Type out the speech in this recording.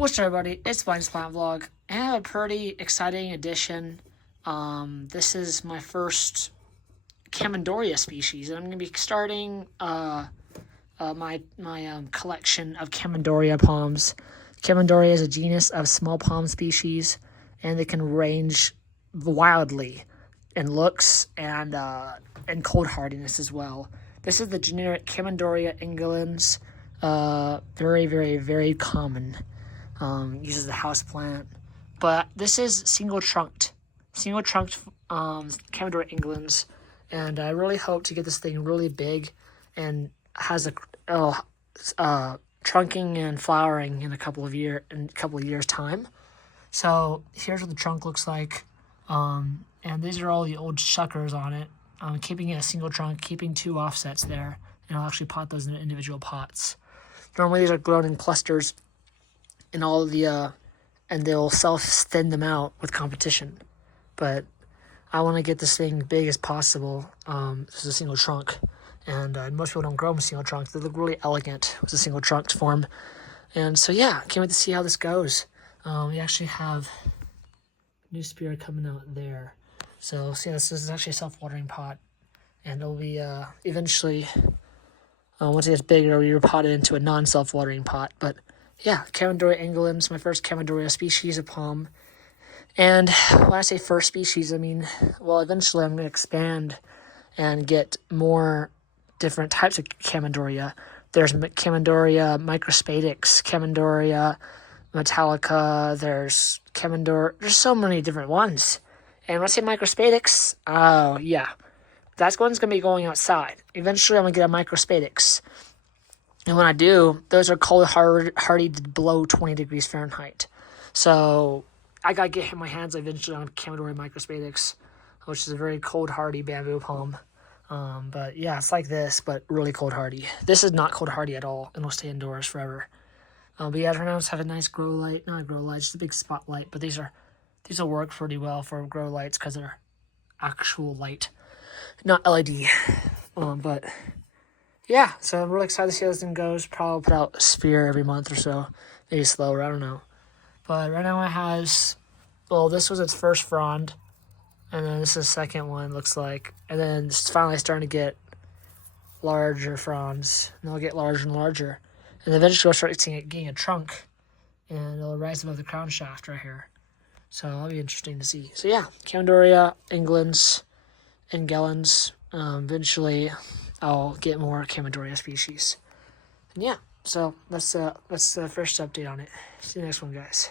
What's up, everybody? It's Blind Plant Vlog. I have a pretty exciting addition. This is my first Chamaedorea species, and I'm going to be starting my collection of Chamaedorea palms. Chamaedorea is a genus of small palm species, and they can range wildly in looks and cold hardiness as well. This is the generic Chamaedorea elegans. Very, very, very common. Uses the house plant, but this is single trunked Chamaedorea elegans, and I really hope to get this thing really big and has a trunking and flowering in a couple of years time. So here's what the trunk looks like, and these are all the old suckers on it. I'm keeping it a single trunk, keeping 2 offsets there, and I'll actually pot those in individual pots. Normally these are grown in clusters and all of the and they'll self-thin them out with competition, but I want to get this thing big as possible. This is a single trunk, and most people don't grow them in single trunks. They look really elegant with a single trunk form, and so yeah, can't wait to see how this goes. We actually have a new spear coming out there, so see, this is actually a self-watering pot, and it'll be eventually once it gets bigger, we repot it into a non-self-watering pot. But yeah, Chamaedorea elegans, my first Chamaedorea species of palm. And when I say first species, I mean, well, eventually I'm going to expand and get more different types of Chamaedorea. There's Chamaedorea microspadics, Chamaedorea metallica, there's Chamaedorea, there's so many different ones. And when I say microspadics, oh yeah, that one's going to be going outside. Eventually I'm going to get a microspadics. And when I do, those are cold hardy below 20 degrees Fahrenheit. So I got to get my hands eventually on Chamaedorea microspadics, which is a very cold hardy bamboo palm. But yeah, it's like this, but really cold hardy. This is not cold hardy at all, and will stay indoors forever. But yeah, right now it's have a nice grow light. Not a grow light, just a big spotlight. But these will work pretty well for grow lights because they're actual light, not LED. But yeah, so I'm really excited to see how this thing goes. Probably put out a spear every month or so. Maybe slower, I don't know. But right now it has, well, this was its first frond. And then this is the second one, looks like. And then it's finally starting to get larger fronds. And they'll get larger and larger. And eventually we'll start getting a trunk. And it'll rise above the crown shaft right here. So that'll be interesting to see. So yeah, Chamaedorea elegans and elegans. Eventually I'll get more Chamaedorea species. And yeah, so that's the first update on it. See you next one, guys.